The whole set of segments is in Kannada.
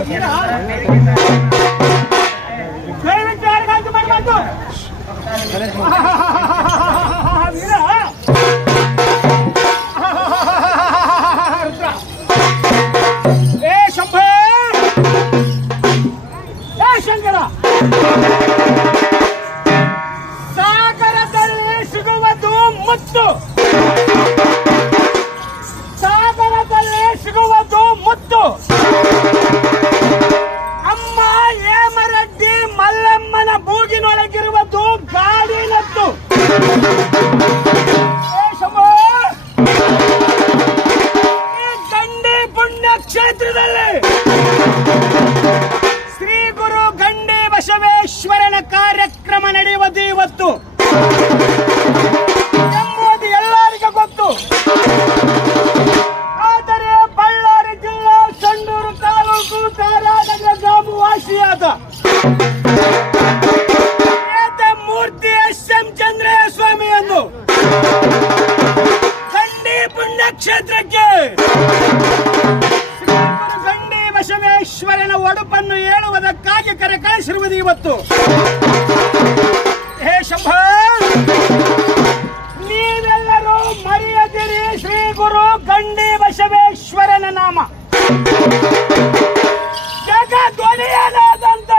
ದಯವಿಟ್ಟು ಗುರು ಗಂಡಿ ಬಸವೇಶ್ವರನ ನಾಮ. ಜಗ ಧ್ವನಿಯನಾದಂತ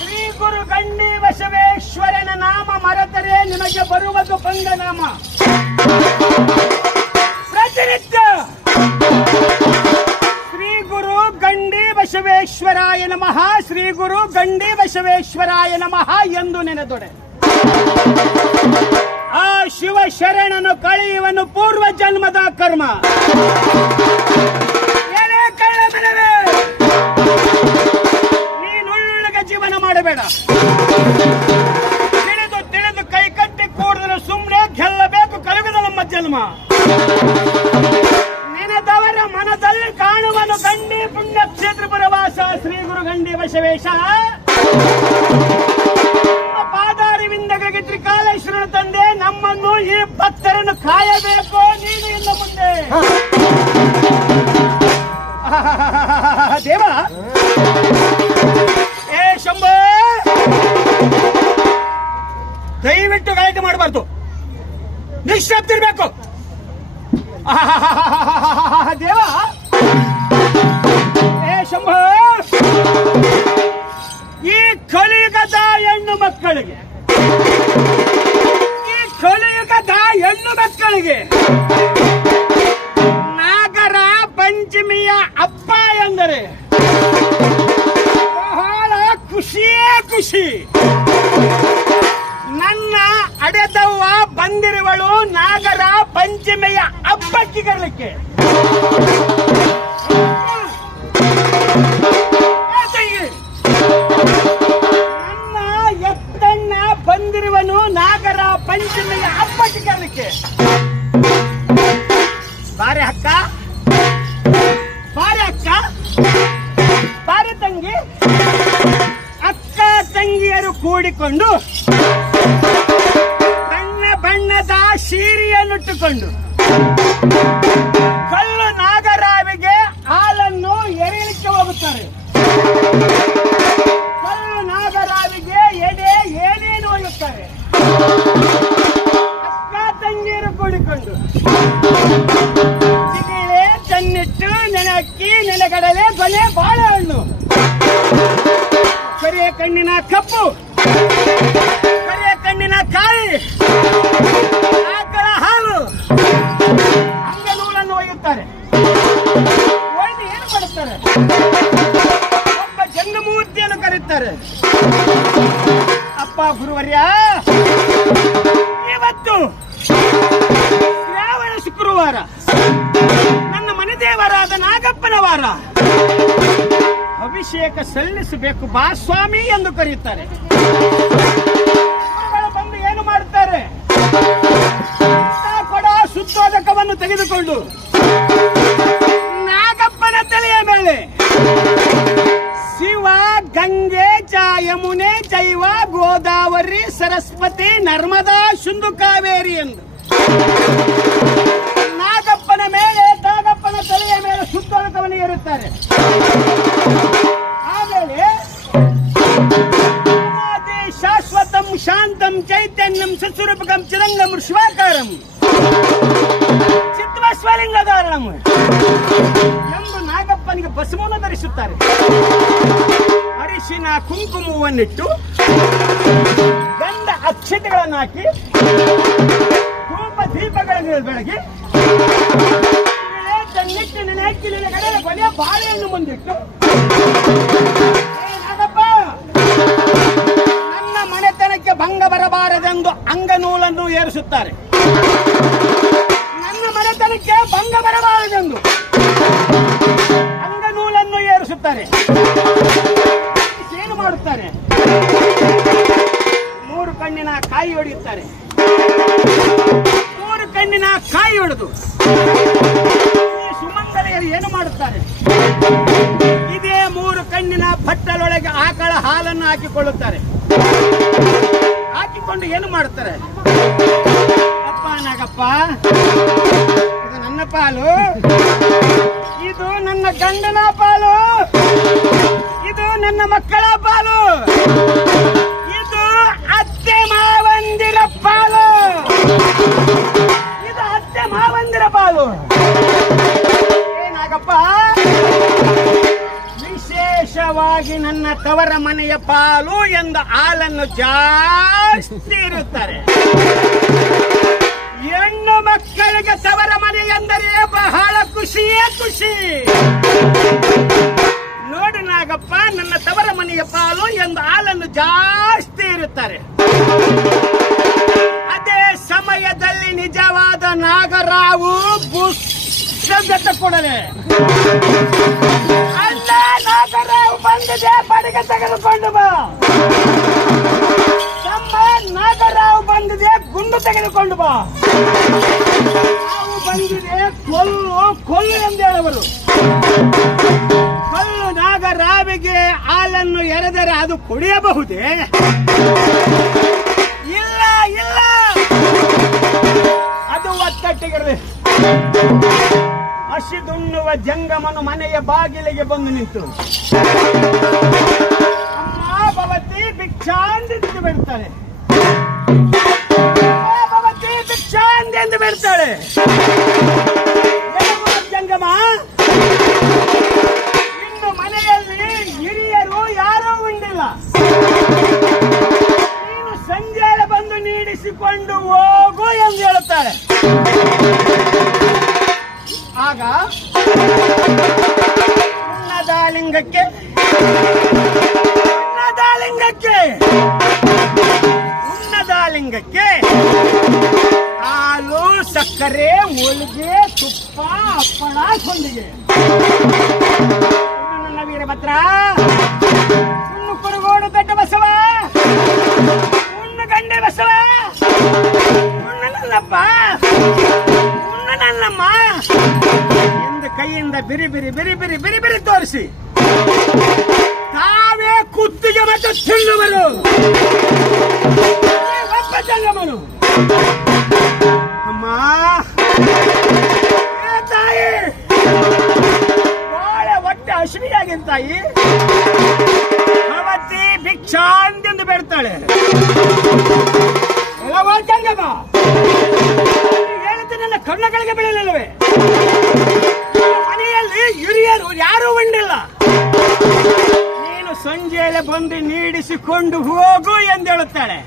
ಶ್ರೀ ಗುರು ಗಂಡಿ ಬಸವೇಶ್ವರನ ನಾಮ ಮರೆತರೆ ನಿಮಗೆ ಬರುವುದು ಪಂಗನಾಮ ಪ್ರತಿನಿತ್ಯ ಶ್ರೀ ಗುರು ಗಂಡಿ ಬಸವೇಶ್ವರಾಯ ನಮಃ, ಶ್ರೀ ಗುರು ಗಂಡಿ ಬಸವೇಶ್ವರಾಯ ನಮಃ ಎಂದು ನೆನೆದೊಡೆ. ಶಿವ ಶರಣನು ಕಳೆಯುವನು ಪೂರ್ವ ಜನ್ಮದ ಕರ್ಮ. ನೀನುಳ್ಳಗೆ ಜೀವನ ಮಾಡಬೇಡ. ತಿಳಿದು ತಿಳಿದು ಕೈ ಕಟ್ಟಿ ಕೂಡಿದ್ರೆ ಸುಮ್ಮನೆ ಗೆಲ್ಲಬೇಕು ಕಲುಗುದ ನಮ್ಮ ಜನ್ಮ. ದೇವ ಏ, ಶಂಭ! ದಯವಿಟ್ಟು ಗಲಾಟೆ ಮಾಡಬಾರ್ದು. ನಿಶ್ಶಬ್ದಿರ್ಬೇಕು ದೇವ! ಏ, ಶಂಭ! ಈ ಕಲಿಯುಗದ ಹೆಣ್ಣು ಮಕ್ಕಳಿಗೆ, ಈ ಕಲಿಯುಗದ ಹೆಣ್ಣು ಮಕ್ಕಳಿಗೆ ಸೀರೆಯನ್ನುಟ್ಟುಕೊಂಡು ಕಲ್ಲು ನಾಗರಾವಿಗೆ ಹಾಲನ್ನು ಎರೆಯಲಿಕ್ಕೆ ಹೋಗುತ್ತಾರೆ. ಕಲ್ಲು ನಾಗರಾವಿಗೆ ಎಡೆ ಏನೇನು ಒಯ್ಯುತ್ತಾರೆ ಅಕ್ಕ ತಂಗಿಯರು ಕೂಡಿಕೊಂಡು ಸಿಗಿಳೆ ತನ್ನಿಟ್ಟು ನೆನಕ್ಕಿ ನೆನೆಗಡಲೆ ಕೊನೆ ಬಾಳೆಹಣ್ಣು. ಕರಿಯ ಕಣ್ಣಿನ ಕಪ್ಪು. ಕರಿಯ ಕಣ್ಣಿನ ಕಾಯಿ. ಅಂಗನೂಲನ್ನು ಒಯ್ಯುತ್ತಾರೆ. ಒಯ್ದು ಏನು ಮಾಡುತ್ತಾರೆ? ಒಬ್ಬ ಜಂಗಮೂರ್ತಿಯನ್ನು ಕರೆಯುತ್ತಾರೆ. ಅಪ್ಪ ಗುರುವರ್ಯ, ಇವತ್ತು ಶ್ರಾವಣ ಶುಕ್ರವಾರ, ನನ್ನ ಮನೆ ದೇವರಾದ ನಾಗಪ್ಪನ ವಾರ. ಅಭಿಷೇಕ ಸಲ್ಲಿಸಬೇಕು ಬಾ ಸ್ವಾಮಿ ಎಂದು ಕರೆಯುತ್ತಾರೆ. ಉತ್ಪಾದಕವನ್ನು ತೆಗೆದುಕೊಂಡು ನಾಗಪ್ಪನ ತಲೆಯ ಮೇಲೆ ಶಿವ, ಗಂಗೆ ಯಮುನೆ ಜೈವ, ಗೋದಾವರಿ, ಸರಸ್ವತಿ, ನರ್ಮದಾ, ಶುಂದು ಕಾವೇರಿ ಎಂದು ನಾಗಪ್ಪನ ಮೇಲೆ, ನಾಗಪ್ಪನ ತಲೆಯ ಮೇಲೆ ಸುತ್ತೋಲಕವನ್ನು ಏರುತ್ತಾರೆ. ಆಮೇಲೆ ಶಾಶ್ವತಂ ಶಾಂತಂ ಚೈತನ್ಯಂ ಸತ್ಸ್ವರೂಪಕಂ ಚಿರಂಗಂ ಶಿವಾಕಾರಂ. ಚಿತ್ವಸ್ವಲಿಂಗಧಾರಣಂ ಎಂದು ನಾಗಪ್ಪನಿಗೆ ಭಸ್ಮವನ್ನು ಧರಿಸುತ್ತಾರೆ. ಅರಿಶಿನ ಕುಂಕುಮವನ್ನಿಟ್ಟು ಗಂಧ ಅಕ್ಷತೆಗಳನ್ನು ಹಾಕಿ ಧೂಪ ದೀಪಗಳನ್ನು ಬೆಳಗಿ ನಿಟ್ಟು ನೆನೆಕ್ಕಿಲಿನ ಕಡೆ ಕೊನೆಯ ಬಾಳೆಯನ್ನು ಮುಂದಿಟ್ಟು ನಾಗಪ್ಪ, ನನ್ನ ಮನೆತನಕ್ಕೆ ಭಂಗ ಬರಬಾರದೆಂದು ಅಂಗನೂಲನ್ನು ಏರಿಸುತ್ತಾರೆ. ಮನೆತನಕ್ಕೆ ಭಂಗ ಬರಬಾರದೆಂದು. ಅಂಗನೂಲನ್ನು ಏರಿಸುತ್ತಾರೆ. ಏನು ಮಾಡುತ್ತಾರೆ. ಮೂರು ಕಣ್ಣಿನ ಕಾಯಿ ಹೊಡೆಯುತ್ತಾರೆ ಮೂರು ಕಣ್ಣಿನ ಕಾಯಿ ಹೊಡೆದು ಸುಮಂಗಲೆಯರು ಏನು ಮಾಡುತ್ತಾರೆ? ಇದೇ ಮೂರು ಕಣ್ಣಿನ ಬಟ್ಟಲೊಳಗೆ ಆಕಳ ಹಾಲನ್ನು ಹಾಕಿಕೊಳ್ಳುತ್ತಾರೆ. ಹಾಕಿಕೊಂಡು ಏನು ಮಾಡುತ್ತಾರೆ? ಅಪ್ಪ, ನಾಗಪ್ಪ ನನ್ನ ಪಾಲು. ಇದು ನನ್ನ ಗಂಡನ ಪಾಲು. ಇದು ನನ್ನ ಮಕ್ಕಳ ಪಾಲು. ಇದು ಅತ್ತೆ ಮಾವಂದಿರ ಪಾಲು. ಇದು ಅತ್ತೆ ಮಾವಂದಿರ ಪಾಲು. ಏನಾಗಪ್ಪ ವಿಶೇಷವಾಗಿ ನನ್ನ ತವರ ಮನೆಯ ಪಾಲು ಎಂದು ಹಾಲನ್ನು ಜಾಸ್ತಿ ಇರುತ್ತಾರೆ. ಹೆಣ್ಣು ಮಕ್ಕಳಿಗೆ ತವರ ಮನೆ ಎಂದರೆ ಬಹಳ ಖುಷಿಯೇ ಖುಷಿ. ನೋಡಿ ನಾಗಪ್ಪ, ನನ್ನ ತವರ ಮನೆಯ ಪಾಲು ಎಂದು ಹಾಲನ್ನು ಜಾಸ್ತಿ ಇರುತ್ತಾರೆ. ಅದೇ ಸಮಯದಲ್ಲಿ ನಿಜವಾದ ನಾಗರಾವು ಬುಸ್ಸಗತ ಕೊಡಲೆ ಅಲ್ಲ ನಾಗರಾವು ಬಂದಿದೆ, ಬಡಿಗೆ ತೆಗೆದುಕೊಂಡು ಬಾ. ತಮ್ಮ ನಾಗರಾವು ಬಂದಿದೆ ಗುಂಡು ತೆಗೆದುಕೊಂಡು ಬಾ. ನಾವು ಬಂದಿದೆ ಕೊಲ್ಲು ಕೊಲ್ಲು ಎಂದು ಹೇಳುವರು ಕಲ್ಲು ನಾಗರಾವಿಗೆ ಹಾಲನ್ನು ಎರೆದರೆ ಅದು ಕುಡಿಯಬಹುದೇ? ಇಲ್ಲ ಇಲ್ಲ. ಅದು ಒತ್ತಟ್ಟಿಗಿರಲಿ. ಹಸಿದುಣ್ಣುವ ಜಂಗಮನು ಮನೆಯ ಬಾಗಿಲಿಗೆ ಬಂದು ನಿಂತು. ಅಮ್ಮ, ಭವತಿ ಭಿಕ್ಷಾಂದೆಂದು ಬಿಡ್ತಾಳೆ ಬಿಡ್ತಾಳೆ ಜಂಗಮ. ಇನ್ನು ಮನೆಯಲ್ಲಿ ಹಿರಿಯರು ಯಾರೂ ಉಂಡಿಲ್ಲ. ನೀನು ಸಂಜೆ ಬಂದು ನೀಡಿಸಿಕೊಂಡು ಹೋಗು ಎಂದು ಹೇಳುತ್ತಾಳೆ ಆಗ ಉನ್ನದ ಸಕ್ಕರೆ ಹೋಳಿಗೆ ತುಪ್ಪ ಹಪ್ಪಳ ಸಂಡಿಗೆ ಇನ್ನು ನನ್ನ ವೀರಭದ್ರ ಇನ್ನು ಕುರುಗೋಡು ದೊಡ್ಡ ಬಸವ ಉಣ್ಣು ಗಂಡೆ ಬಸವ ಉಣ್ಣು ನನ್ನಪ್ಪ ಉಣ್ಣು ನನ್ನಮ್ಮ ಎಂದು ಕೈಯಿಂದ ಬಿರಿ ಬಿರಿ ಬಿರಿ ಬಿರಿ ಬಿರಿ ಬಿರಿ ತೋರಿಸಿ ತಾವೇ ಕುತ್ತಿಗೆ ಮತ್ತು ತಿನ್ನುವರು ಈ ಒಬ್ಬ ಜಂಗಮನು ಅಮ್ಮ. ತಾಯಿ. ಬಾಳೆ ಹೊಟ್ಟೆ ಹಸಿವಿಯಾಗಿನ್ ತಾಯಿ? ಅವತ್ತಿ ಭಿಕ್ಷಾಂತೆಂದು ಬೇಡ್ತಾಳೆ. ಎಲ್ಲವೋ ಜಂಗಮ ಹೇಳ್ತೀನಿ ನನ್ನ ಕಣ್ಣಗಳಿಗೆ ಬೀಳಲಿಲ್ಲವೇ ಮನೆಯಲ್ಲಿ ಹಿರಿಯರು ಯಾರೂ ಉಂಡಿಲ್ಲ ನೀನು ಸಂಜೆಯಲ್ಲಿ ಬಂದು ನೀಡಿಸಿಕೊಂಡು ಹೋಗು ಎಂದು ಹೇಳುತ್ತಾಳೆ.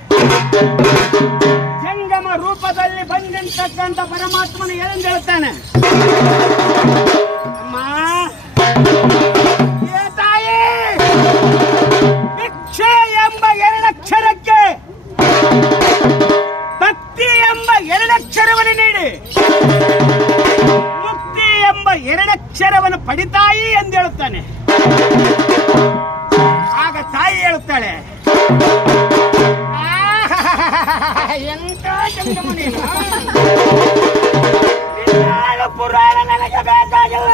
ಬಂದಿರ್ತಕ್ಕಂಥ ಪರಮಾತ್ಮನ ಏನಂತ ಹೇಳ್ತಾನೆ. ಅಮ್ಮ ತಾಯಿ, ಭಿಕ್ಷೆ ಎಂಬ ಎರಡಕ್ಷರಕ್ಕೆ ಭಕ್ತಿ ಎಂಬ ಎರಡಕ್ಷರವನ್ನು ನೀಡಿ. ಮುಕ್ತಿ ಎಂಬ ಎರಡಕ್ಷರವನ್ನು ಪಡಿತಾಯಿ ಎಂದು ಹೇಳುತ್ತಾನೆ. ಆಗ ತಾಯಿ ಹೇಳುತ್ತಾಳೆ ಎಂತ ನೀನು ಪುರಾಣ ನನಗೆ ಬೇಕಾಗಿಲ್ಲ.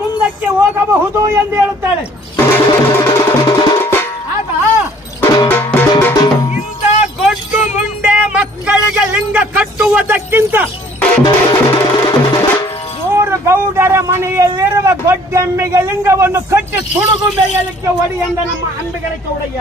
ಮುಂದಕ್ಕೆ ಹೋಗಬಹುದು ಎಂದು ಹೇಳುತ್ತಾಳೆ. ಆಗ ಇಂಥ ಗೊಡ್ಡು ಮುಂಡೆ ಮಕ್ಕಳಿಗೆ ಲಿಂಗ ಕಟ್ಟುವುದಕ್ಕಿಂತ ಮೂರು ಗೌಡರ ಮನೆಯಲ್ಲಿರುವ ಗೊಡ್ಡೆಮ್ಮಿಗೆ ಲಿಂಗವನ್ನು ಕಟ್ಟಿ ತುಡುಗು ಬೆಳೆಯಲಿಕ್ಕೆ ಒಡಿ ಎಂದ ನಮ್ಮ ಅಂಬಿಗರ ಚೌಡಯ್ಯ